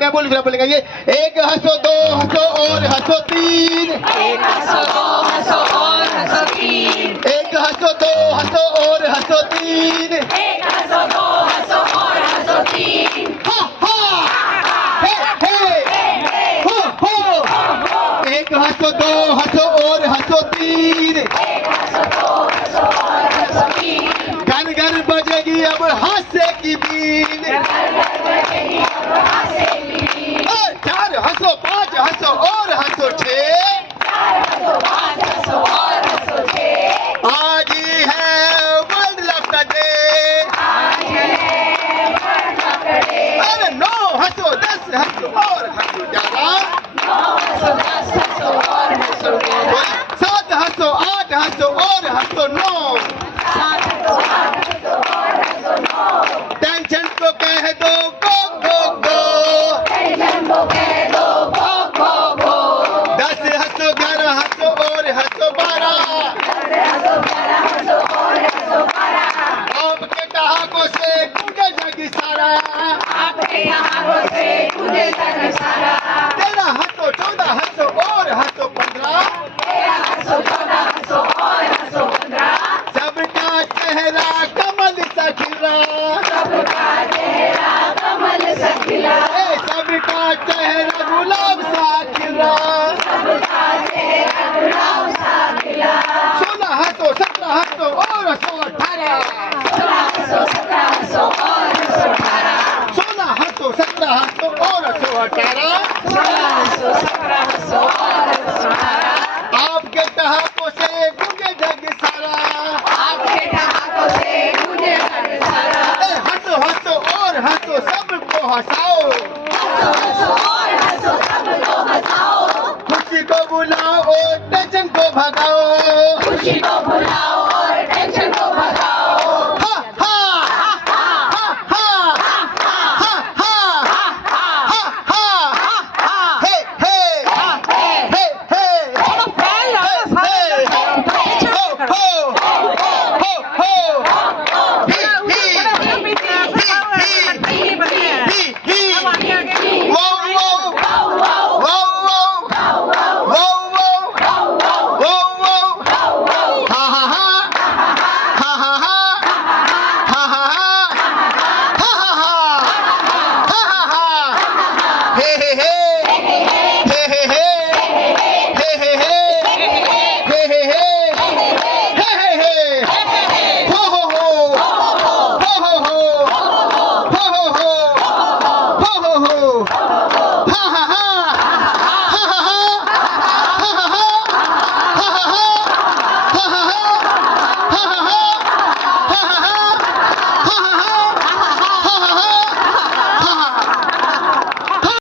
मैं बोलेगा ये। एक हंसो, दो हंसो और हंसो तीन। एक हंसो, दो हंसो और हंसो तीन। एक हंसो, दो हंसो और हंसो तीन। एक हंसो, दो हंसो और हंसो तीन। हा हा, हे हे, हो हो। एक हंसो, दो हंसो और हंसो तीन। एक हंसो, दो हंसो और हंसो तीन। घर घर बजेगी अब हास्य की बीन। घर घर बजेगी अब हास्य की बीन। चार हंसो, पांच हंसो और हंसो छह। चार हंसो, पांच हंसो और हंसो छह। आज ही है वर्ल्ड लाफ्टर डे। आज है वर्ल्ड लाफ्टर डे। अरे नौ हंसो, दस हंसो और हंसो ग्यारह। नौ हंसो, दस हंसो और हंसो ग्यारह। सात हंसो, आठ हंसो और हंसो नौ। सात हंसो, आठ हंसो और हंसो नौ। टेंशन को कह दो गो गो गो। टेंशन को कह दो गो गो गो। 10 हंसो, 11 हंसो और हंसो 12। 10 हंसो, 11 हंसो और हंसो 12। आपके ठहाकों से गूंजे जग सारा। आपके यहाँ से तुझे जग सारा। 13 हंसो, 14 हंसो और हंसो 15। 13 हंसो, 14 हंसो और हंसो 15। सबका चेहरा कमल सा खिला। सबका चेहरा कमल सा खिला। सबका चेहरा गुलाब सा खिला। सबका चेहरा गुलाब सा खिला। 16 हंसो, 17 हंसो और हंसो 18। 16 हंसो, 17 हंसो और हंसो 18। 16 हंसो, 17 हंसो और हंसो 18। 16 हंसो, 17 हंसो और हंसो 18। आपके ठहाकों से गूंजे जग सारा। आपके ठहाकों से तुझे जग सारा। हंसो हंसो और हंसो सबको हंसाओ। हंसो हंसो और हंसो सबको हंसाओ। खुशी को बुलाओ, टेंशन को भगाओ। खुशी को भुलाओ और टेंशन को भगाओ। हा हा, हा हा, हा हा, हे हे, हे हे, हो हो, ही ही, ही ही, ही ही।